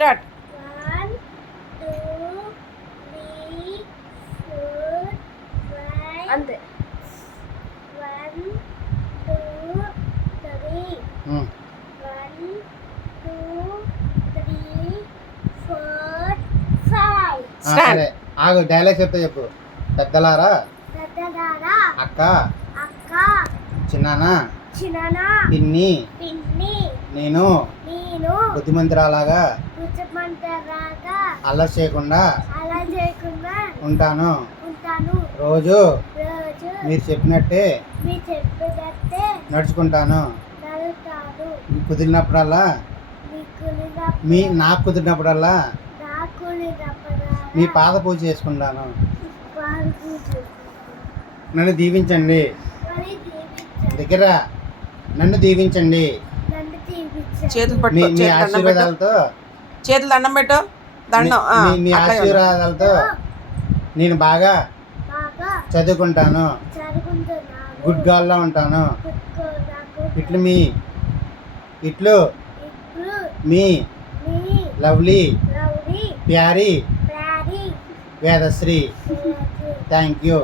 Start. 1 2 3 4 5 అంతే. 1 2 3 1 2 3 4 5 సరే ఆగు, డైలాగ్ చెప్తే చెప్పు. పెద్దలారా, పెద్దదారా, అక్క, అక్క, చిన్నానా, చిన్ననా, పిన్ని, పిన్ని, నేను నేను బుద్ధిమంతురాలాగా కూర్చోమంటారాగా అల్లరి చేయకుండా అలా చేయకుండా ఉంటాను. ఉంటాను. రోజు రోజు మీరు చెప్పినట్టే మీరు చెప్పేటట్టే నడుచుకుంటాను. నడుతాను. మీకు కుదిరినప్పుడల్లా నాకు కుదిరినప్పుడల్లా నాకు మీ పాద పూజ చేసుకుంటాను. నన్ను దీవించండి. దగ్గర నన్ను దీవించండి. చేతులు పట్టు, మీ చేతులు దండం పెట్టు, ఆశీర్వాదాలతో చేతులు దండం పెట్టు, దండం. మీ అట్లా ఉండు. ఆశీర్వాదాలతో నేను బాగా చదువుకుంటాను. గుడ్ గర్ల్లా ఉంటాను. ఇట్లు మీ లవ్లీ ప్యారీ వేదశ్రీ. Thank you.